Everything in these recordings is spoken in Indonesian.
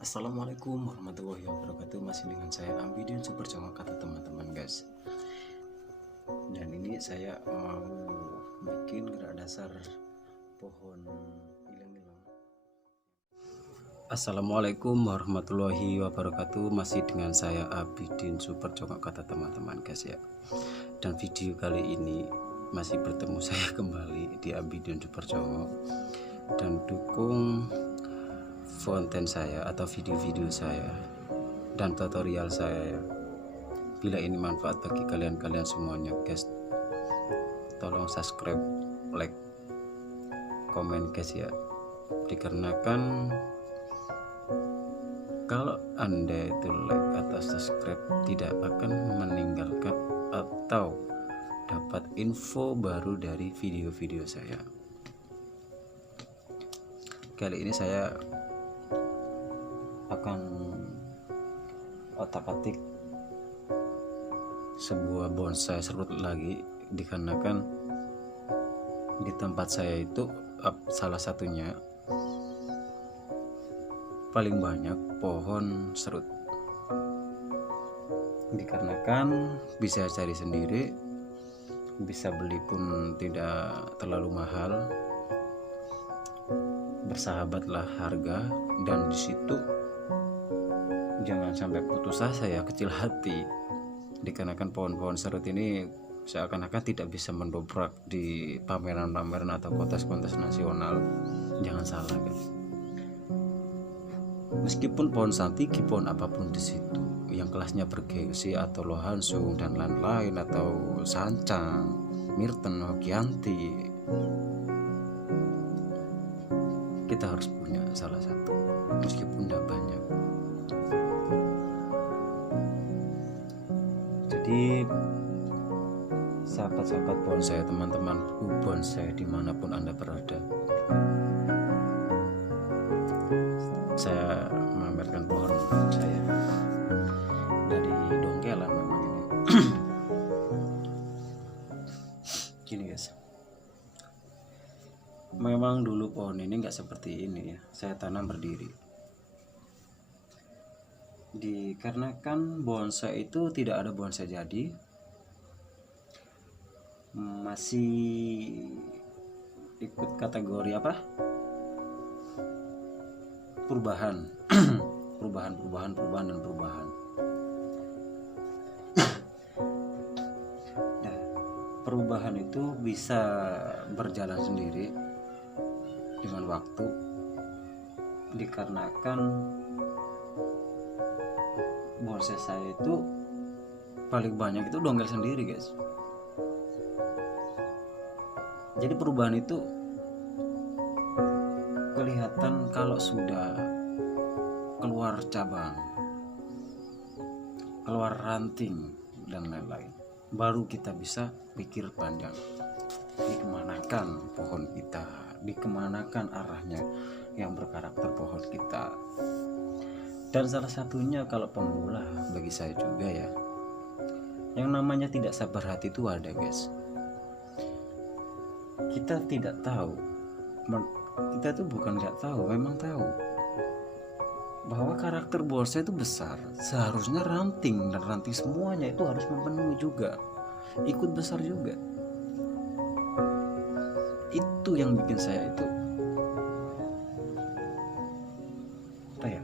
Assalamualaikum warahmatullahi wabarakatuh. Masih dengan saya Ambidin Super Congok kata teman-teman guys. Dan ini saya mau bikin gerak dasar pohon ilang-ilang. Assalamualaikum warahmatullahi wabarakatuh. Masih dengan saya Abidin Super Congok kata teman-teman guys ya. Dan video kali ini masih bertemu saya kembali di Abidin Super Congok. Dan dukung konten saya atau video-video saya dan tutorial saya bila ini manfaat bagi kalian semuanya guys. Tolong subscribe, like, komen guys ya, dikarenakan kalau anda itu like atau subscribe tidak akan meninggalkan atau dapat info baru dari video-video saya. Kali ini saya akan otak-atik sebuah bonsai serut lagi, dikarenakan di tempat saya itu salah satunya paling banyak pohon serut, dikarenakan bisa cari sendiri, bisa beli pun tidak terlalu mahal, bersahabatlah harga, dan disitu jangan sampai putus asa ya, kecil hati, dikarenakan pohon-pohon serut ini seakan-akan tidak bisa mendobrak di pameran-pameran atau kontes-kontes nasional. Jangan salah guys, meskipun pohon santiki, pohon apapun di situ yang kelasnya bergengsi atau lohansung dan lain-lain, atau sancang, mirten, hokianti, kita harus punya salah satu meskipun tidak banyak. Jadi sahabat-sahabat bonsai, teman-teman bonsai dimanapun anda berada, saya memamerkan pohon saya dari Dongkelan memang ini. Gini guys, memang dulu pohon ini nggak seperti ini ya, saya tanam berdiri. Dikarenakan bonsai itu tidak ada bonsai jadi, masih ikut kategori apa, perubahan perubahan dan perubahan. Nah, perubahan itu bisa berjalan sendiri dengan waktu, dikarenakan bonsai saya itu paling banyak itu dongkel sendiri guys. Jadi perubahan itu kelihatan kalau sudah keluar cabang, keluar ranting dan lain-lain, baru kita bisa pikir panjang, dikemanakan pohon kita, dikemanakan arahnya yang berkarakter pohon kita. Dan salah satunya kalau pemula bagi saya juga ya, yang namanya tidak sabar hati itu ada guys. Kita tidak tahu, kita tuh bukan nggak tahu, memang tahu bahwa karakter bonsai itu besar. Seharusnya ranting dan ranting semuanya itu harus memenuhi juga, ikut besar juga. Itu yang bikin saya itu apa ya,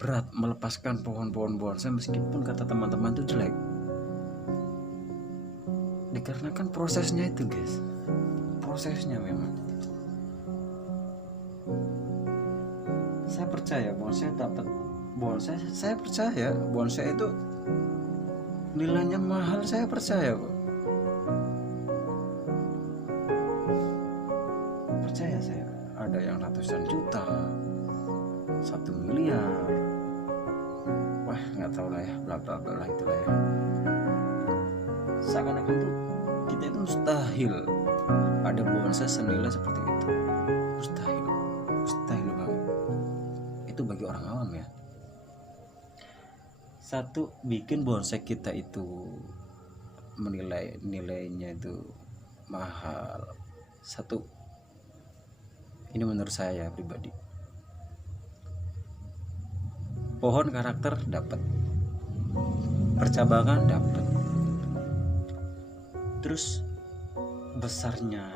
berat melepaskan pohon-pohon bonsai meskipun kata teman-teman itu jelek, dikarenakan prosesnya itu guys, prosesnya memang. Saya percaya bonsai dapat bonsai, saya percaya bonsai itu nilainya mahal, saya percaya kok, percaya saya. Ada yang ratusan juta, 1 miliar, wah nggak tahu lah ya, bla bla bla lah, itulah ya. Seakan-akan tuh kita itu mustahil ada bonsai senilai seperti itu, mustahil, mustahil banget. Itu bagi orang awam ya. Satu, bikin bonsai kita itu nilainya itu mahal. Satu, ini menurut saya pribadi, pohon karakter dapat, percabangan dapat, terus besarnya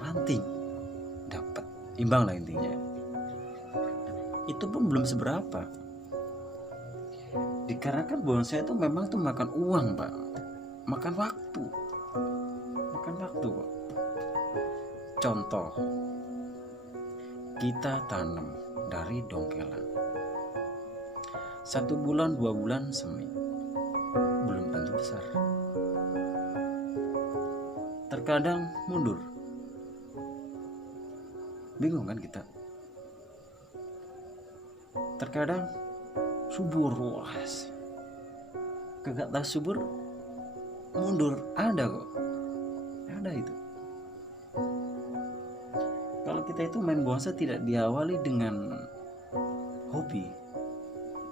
ranting dapat, imbang lah intinya. Itu pun belum seberapa, dikarenakan bonsai itu memang tuh makan uang Pak, makan waktu kok. Contoh, kita tanam dari dongkelan 1 bulan 2 bulan semi, belum tentu besar, terkadang mundur, bingung kan kita, terkadang subur, kagak tahu subur mundur, ada kok, ada itu. Kalau kita itu main bonsai tidak diawali dengan hobi,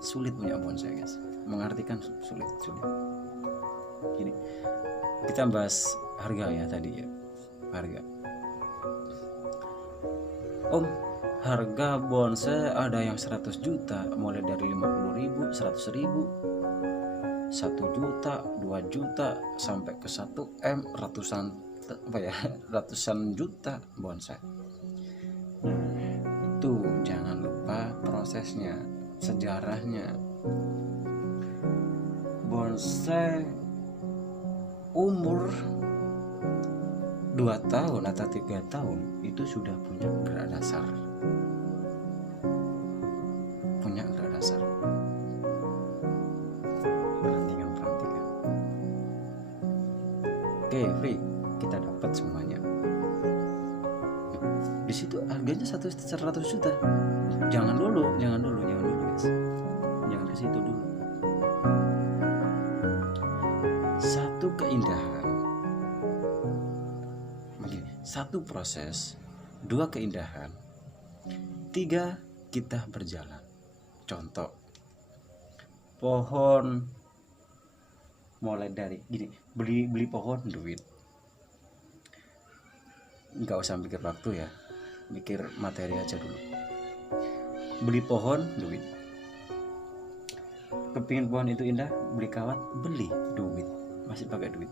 sulit punya bonsai guys, mengartikan sulit. Gini, kita bahas harga ya tadi ya, harga. Om, harga bonsai ada yang 100 juta, mulai dari 50.000, 100.000, 1 juta, 2 juta, sampai ke 1 M, ratusan juta bonsai. Itu jangan lupa prosesnya, sejarahnya. Bonsai umur 2 tahun atau 3 tahun itu sudah punya gerak dasar. Perantingan. Oke, free, kita dapat semuanya. Di situ harganya 100 juta. Jangan dulu guys. Jangan ke situ dulu. Satu keindahan. Begini, 1 proses, 2 keindahan, 3 kita berjalan. Contoh, pohon mulai dari gini, beli pohon duit, nggak usah mikir waktu ya, mikir materi aja dulu. Beli pohon duit, kepingin pohon itu indah, beli kawat, beli, duit, masih pakai duit.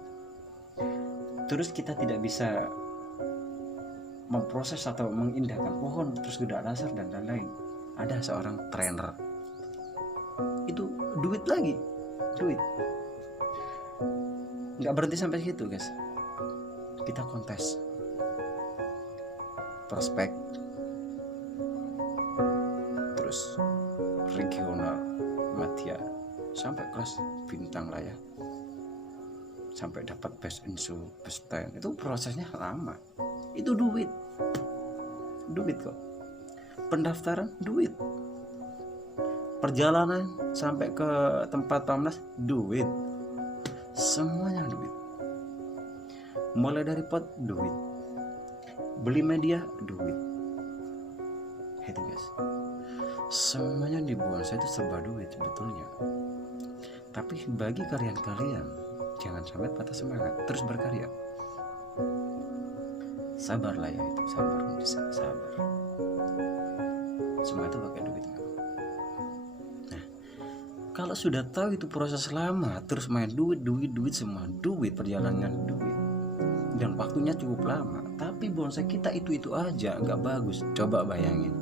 Terus kita tidak bisa memproses atau mengindahkan pohon, terus gerak dasar dan lain-lain. Ada seorang trainer, itu duit lagi, duit. Nggak berhenti sampai situ guys, kita kontes prospek, terus regional, madya, sampai kelas bintang lah ya, sampai dapat best in show, best 10. Itu prosesnya lama, itu duit kok. Pendaftaran duit, perjalanan sampai ke tempat pamnas duit, semuanya duit. Mulai dari pot duit, beli media duit. Itu guys, semuanya di bonsai itu serba duit sebetulnya. Tapi bagi kalian jangan sampai patah semangat, terus berkarya. Sabarlah ya, itu sabar. Semua itu pakai duit. Nah, kalau sudah tahu itu proses lama, terus main duit, semua duit, perjalanan duit, dan waktunya cukup lama, tapi bonsai kita itu aja nggak bagus. Coba bayangin,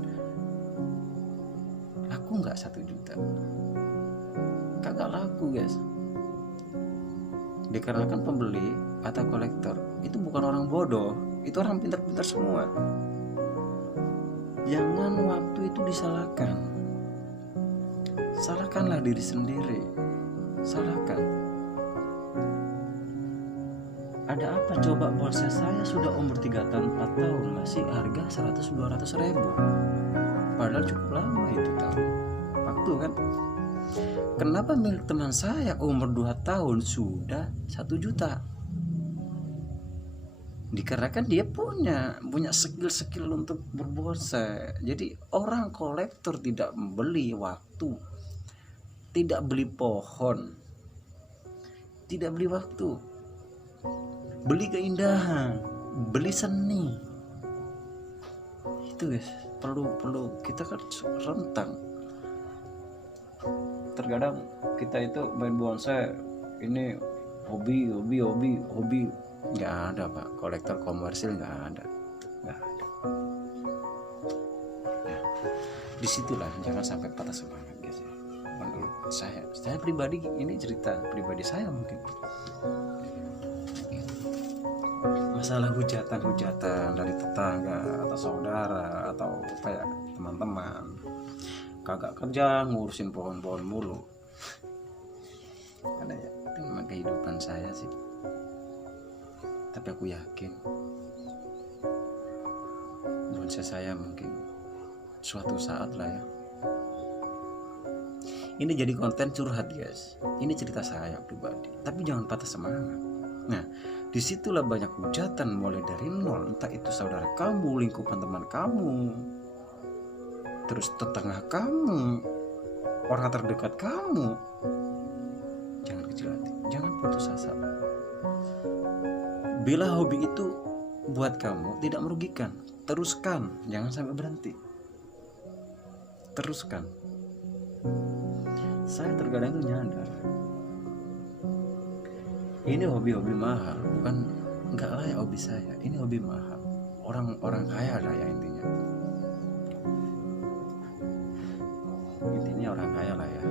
laku nggak 1 juta? Kagak laku guys. Dikarenakan pembeli atau kolektor itu bukan orang bodoh, itu orang pintar-pintar semua. Jangan waktu itu disalahkan. Salahkanlah diri sendiri. Salahkan. Ada apa coba bonsai saya sudah umur 3 tahun 4 tahun masih harga 100-200 ribu, padahal cukup lama itu tahun waktu kan. Kenapa milik teman saya umur 2 tahun sudah 1 juta? Dikarenakan dia punya skill untuk berbonsai. Jadi orang kolektor tidak membeli waktu, tidak beli pohon, tidak beli waktu, beli keindahan, beli seni. Itu guys, perlu kita kan rentang. terkadang kita itu main bonsai ini hobi. Nggak ada Pak, kolektor komersil nggak ada. Nah, disitulah jangan sampai patah semangat guys ya. Menurut saya pribadi, ini cerita pribadi saya mungkin. Masalah hujatan dari tetangga atau saudara atau kayak teman-teman, kagak kerja ngurusin pohon-pohon mulu. Ada ya, itu memang kehidupan saya sih. Tapi aku yakin bonsai saya mungkin suatu saat lah ya. Ini jadi konten curhat guys. Ini cerita saya pribadi. Tapi jangan patah semangat. Nah, disitulah banyak hujatan mulai dari nol. Entah itu saudara kamu, lingkupan teman kamu, terus tetangga kamu, orang terdekat kamu. Jangan kecil hati, jangan putus asa. Bila hobi itu buat kamu tidak merugikan, teruskan, jangan sampai berhenti. Teruskan. Saya terkadang itu nyadar, ini hobi-hobi mahal, bukan nggak layak hobi saya. Ini hobi mahal, orang kaya lah ya intinya. Intinya orang kaya lah ya.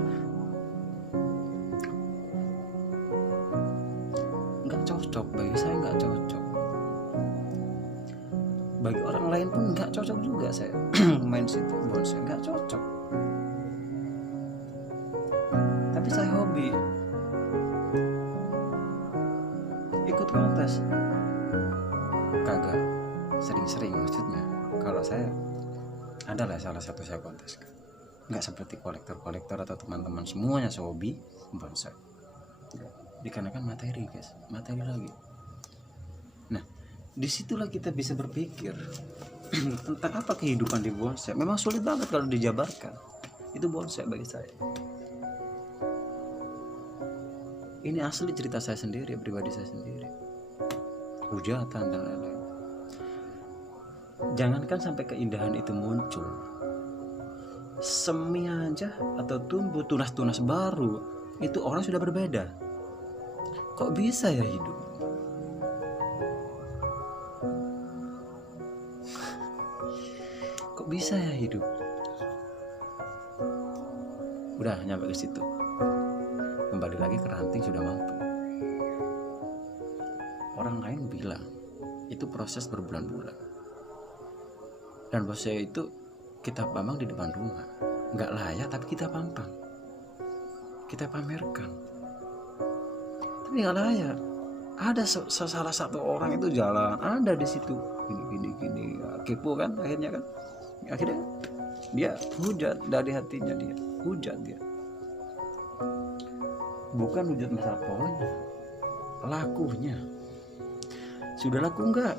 Nggak cocok bagi saya, nggak cocok. Bagi orang lain pun nggak cocok juga saya main situ bonsai, nggak cocok. Tapi saya hobi. Ikut kontes kagak sering-sering, maksudnya kalau saya adalah salah satu saya kontes, nggak seperti kolektor atau teman-teman semuanya sehobi bonsai. Dikarenakan materi guys, materi lagi. Nah, disitulah kita bisa berpikir tentang apa kehidupan di bonsai. Memang sulit banget kalau dijabarkan. Itu bonsai bagi saya. Ini asli cerita saya sendiri, pribadi saya sendiri. Hujatan dan lain-lain. Jangankan sampai keindahan itu muncul, semi aja atau tumbuh tunas-tunas baru, itu orang sudah berbeda. Kok bisa ya hidup? Kok bisa ya hidup? Udah nyampe ke situ. Kembali lagi ke ranting sudah mampu. Orang lain bilang itu proses berbulan-bulan. Dan bonsai itu kita pampang di depan rumah. Nggak layak tapi kita pampang. Kita pamerkan. Tapi nggak layak. Ada salah satu orang itu jalan, ada di situ gini, kepo kan akhirnya kan. Akhirnya dia hujat dari hatinya, dia hujat dia. Bukan hujat masalah pohonnya, lakunya. Sudah laku enggak?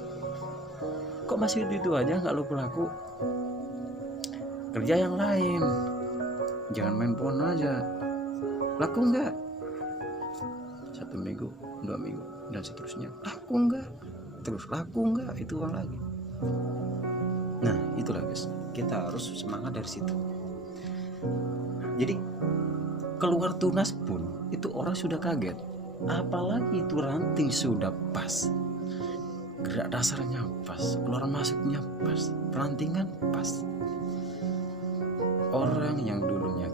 Kok masih itu aja nggak laku? Kerja yang lain, jangan main pohon aja. Laku enggak? 1 minggu, 2 minggu, dan seterusnya. Laku enggak? Terus laku enggak? Itu uang lagi. Nah itulah guys, kita harus semangat dari situ. Jadi keluar tunas pun itu orang sudah kaget, apalagi itu ranting sudah pas, gerak dasarnya pas, keluar masuknya pas, perantingan pas. Orang yang dulunya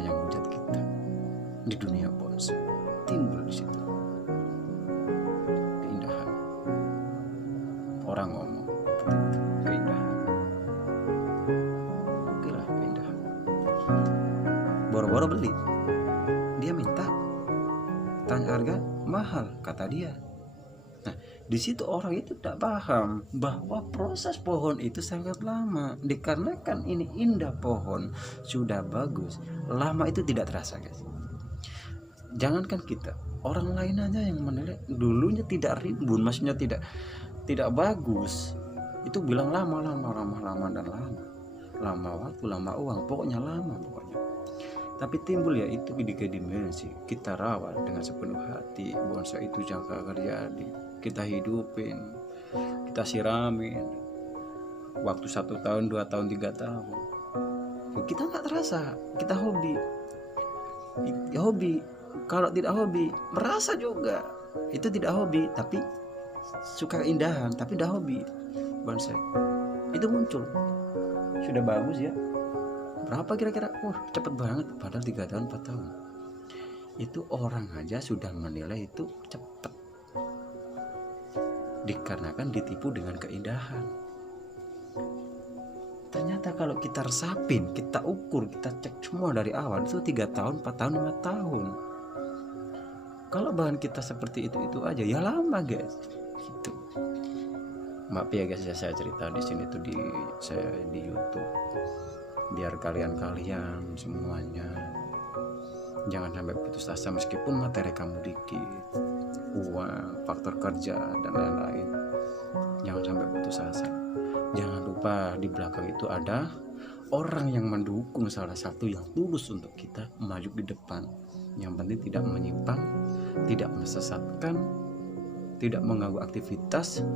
yang hujat kita di dunia bonsai timbul di situ keindahan. Orang ngomong keindahan, oke lah keindahan. Boro-boro beli, dia minta, tanya harga mahal kata dia. Nah di situ orang itu tidak paham bahwa proses pohon itu sangat lama. Dikarenakan ini indah, pohon sudah bagus, lama itu tidak terasa guys. Jangankan kita, orang lain aja yang menilai dulunya tidak rimbun, maksudnya tidak bagus, itu bilang lama dan lama waktu, lama uang, pokoknya lama pokoknya. Tapi timbul ya itu di dimensi kita rawat dengan sepenuh hati. Bonsai itu jangka terjadi, kita hidupin, kita siramin waktu 1 tahun, 2 tahun, 3 tahun. kita nggak terasa, kita hobi. Kalau tidak hobi merasa juga itu tidak hobi, tapi suka keindahan tapi tidak hobi. Bonsai itu muncul sudah bagus ya, berapa kira-kira, cepet banget, padahal 3 tahun 4 tahun. Itu orang aja sudah menilai itu cepet, dikarenakan ditipu dengan keindahan. Ternyata kalau kita resapin, kita ukur, kita cek semua dari awal, itu 3 tahun, 4 tahun, 5 tahun. Kalau bahan kita seperti itu aja ya lama guys. Gitu. Maaf ya guys ya, saya cerita di sini tuh saya di YouTube biar kalian semuanya jangan sampai putus asa, meskipun materi kamu dikit, uang, faktor kerja dan lain-lain, jangan sampai putus asa. Jangan lupa di belakang itu ada orang yang mendukung, salah satu yang tulus untuk kita maju di depan. Yang penting tidak menyimpang, tidak mesesatkan, tidak mengganggu aktivitas,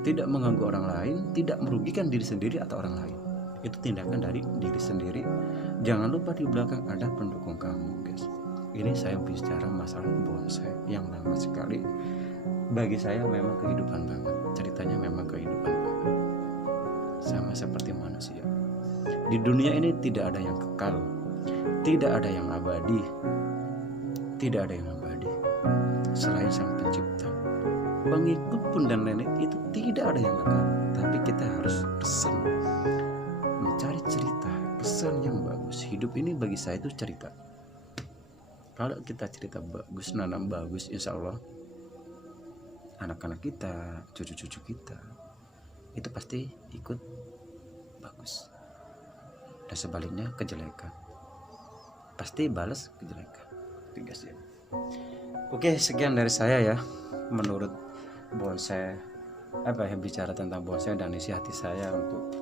tidak mengganggu orang lain, tidak merugikan diri sendiri atau orang lain. Itu tindakan dari diri sendiri. Jangan lupa di belakang ada pendukung kamu guys. Ini saya bicara masalah bonsai yang lama sekali. Bagi saya memang kehidupan banget. Ceritanya memang kehidupan banget. Sama seperti manusia. Di dunia ini tidak ada yang kekal, tidak ada yang abadi, tidak ada yang abadi selain Sang Pencipta. Pengikut pun dan lain-lain itu tidak ada yang kekal, tapi kita harus pesan, mencari cerita, pesan yang bagus. Hidup ini bagi saya itu cerita. Kalau kita cerita bagus, nanam bagus, insya Allah anak-anak kita, cucu-cucu kita itu pasti ikut bagus. Dan sebaliknya kejelekan pasti balas kejelekan. Tegas ya. Oke, sekian dari saya ya. Menurut bonsai, bicara tentang bonsai dan isi hati saya untuk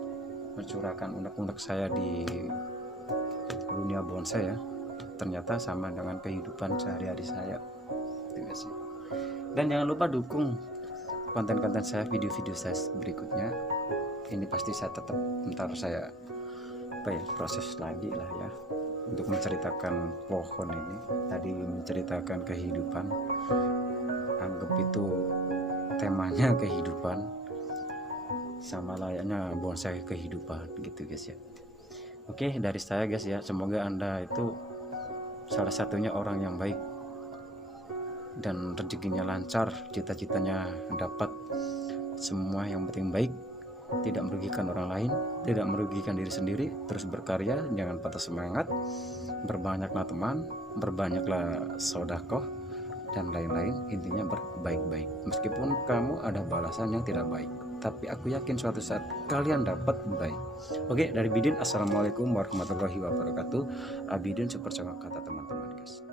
mencurahkan unek-unek saya di dunia bonsai ya. Ternyata sama dengan kehidupan sehari-hari saya. Tegas ya. Dan jangan lupa dukung konten-konten saya, video-video saya berikutnya. Ini pasti saya tetap saya proses lagi lah ya untuk menceritakan pohon ini. Tadi menceritakan kehidupan, anggap itu temanya kehidupan, sama layaknya bonsai kehidupan gitu guys ya. Oke, dari saya guys ya, semoga Anda itu salah satunya orang yang baik dan rezekinya lancar, cita-citanya dapat, semua yang penting baik, tidak merugikan orang lain, tidak merugikan diri sendiri, terus berkarya, jangan patah semangat, berbanyaklah teman, berbanyaklah sedekah dan lain-lain. Intinya berbaik-baik, meskipun kamu ada balasan yang tidak baik, tapi aku yakin suatu saat kalian dapat baik. Oke, dari Bidin, assalamualaikum warahmatullahi wabarakatuh. Abidin super kata teman-teman guys.